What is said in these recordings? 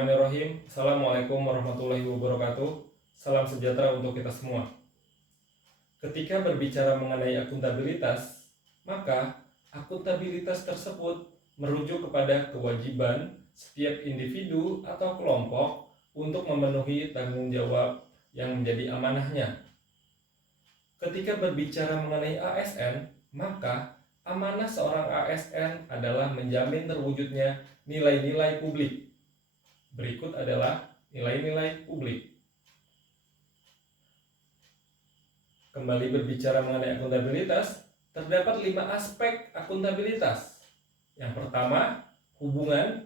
Bismillahirrahmanirrahim. Assalamualaikum warahmatullahi wabarakatuh. Salam sejahtera untuk kita semua. Ketika berbicara mengenai akuntabilitas, maka akuntabilitas tersebut merujuk kepada kewajiban setiap individu atau kelompok untuk memenuhi tanggung jawab yang menjadi amanahnya. Ketika berbicara mengenai ASN, maka amanah seorang ASN adalah menjamin terwujudnya nilai-nilai publik. Berikut adalah nilai-nilai publik. Kembali berbicara mengenai akuntabilitas, terdapat 5 aspek akuntabilitas. Yang pertama, hubungan.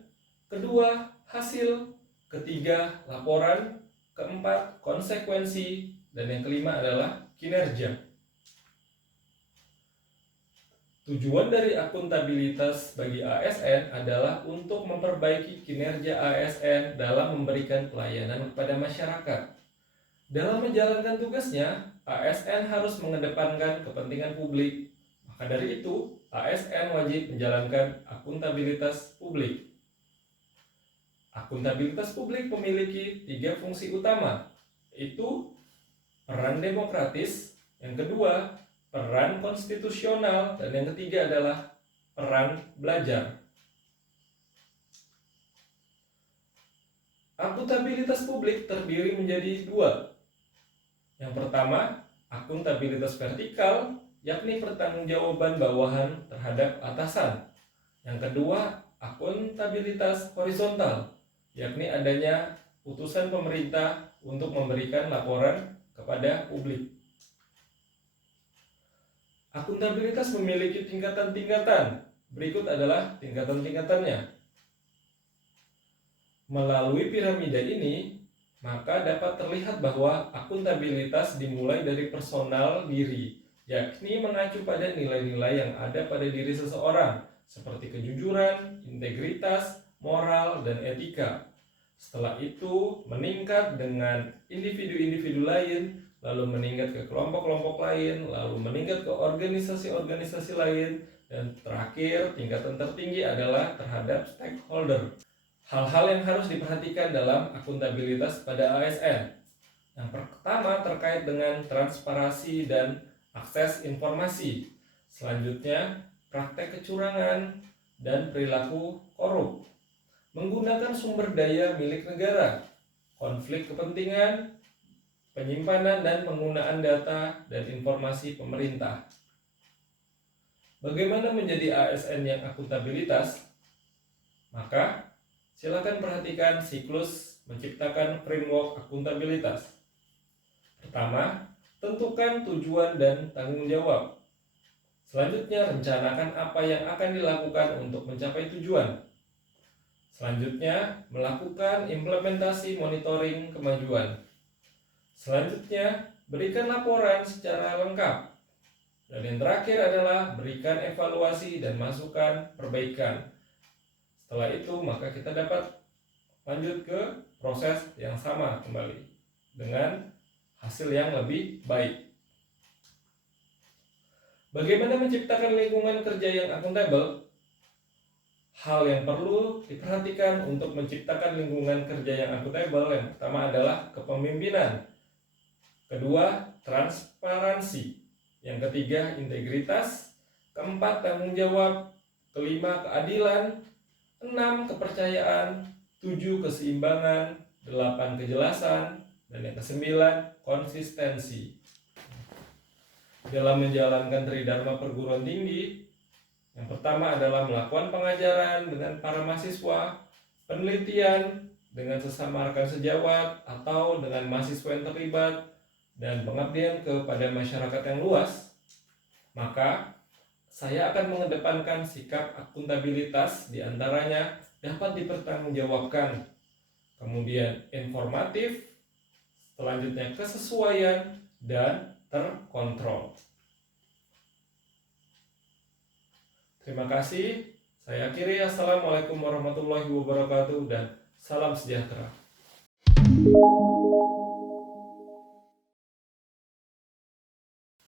Kedua, hasil. Ketiga, laporan. Keempat, konsekuensi. Dan yang kelima adalah kinerja. Tujuan dari akuntabilitas bagi ASN adalah untuk memperbaiki kinerja ASN dalam memberikan pelayanan kepada masyarakat. Dalam menjalankan tugasnya, ASN harus mengedepankan kepentingan publik. Maka dari itu, ASN wajib menjalankan akuntabilitas publik. Akuntabilitas publik memiliki 3 fungsi utama, yaitu peran demokratis, yang kedua peran konstitusional, dan yang ketiga adalah peran belajar. Akuntabilitas publik terdiri menjadi 2. Yang pertama, akuntabilitas vertikal, yakni pertanggungjawaban bawahan terhadap atasan. Yang kedua, akuntabilitas horizontal, yakni adanya putusan pemerintah untuk memberikan laporan kepada publik. Akuntabilitas memiliki tingkatan-tingkatan. Berikut adalah tingkatan-tingkatannya. Melalui piramida ini, maka dapat terlihat bahwa akuntabilitas dimulai dari personal diri, yakni mengacu pada nilai-nilai yang ada pada diri seseorang, seperti kejujuran, integritas, moral, dan etika. Setelah itu meningkat dengan individu-individu lain, lalu meningkat ke kelompok-kelompok lain, lalu meningkat ke organisasi-organisasi lain, dan terakhir tingkatan tertinggi adalah terhadap stakeholder. Hal-hal yang harus diperhatikan dalam akuntabilitas pada ASN. Yang pertama terkait dengan transparansi dan akses informasi. Selanjutnya, praktek kecurangan dan perilaku korup. Menggunakan sumber daya milik negara, konflik kepentingan, penyimpanan dan penggunaan data dan informasi pemerintah. Bagaimana menjadi ASN yang akuntabilitas? Maka, silakan perhatikan siklus menciptakan framework akuntabilitas. Pertama, tentukan tujuan dan tanggung jawab. Selanjutnya, rencanakan apa yang akan dilakukan untuk mencapai tujuan. Selanjutnya, melakukan implementasi monitoring kemajuan. Selanjutnya, berikan laporan secara lengkap. Dan yang terakhir adalah berikan evaluasi dan masukan perbaikan. Setelah itu, maka kita dapat lanjut ke proses yang sama kembali dengan hasil yang lebih baik. Bagaimana menciptakan lingkungan kerja yang akuntabel? Hal yang perlu diperhatikan untuk menciptakan lingkungan kerja yang akuntabel, yang pertama adalah kepemimpinan. Kedua, transparansi. Yang ketiga, integritas. Keempat, tanggung jawab. Kelima, keadilan. 6, kepercayaan. 7, keseimbangan. 8, kejelasan. Dan yang ke-9, konsistensi. Dalam menjalankan Tridharma perguruan tinggi, yang pertama adalah melakukan pengajaran dengan para mahasiswa, penelitian dengan sesama rekan sejawat atau dengan mahasiswa yang terlibat, dan pengabdian kepada masyarakat yang luas. Maka saya akan mengedepankan sikap akuntabilitas, diantaranya dapat dipertanggungjawabkan, kemudian informatif, selanjutnya kesesuaian, dan terkontrol. Terima kasih. Saya akhiri. Assalamualaikum warahmatullahi wabarakatuh dan salam sejahtera.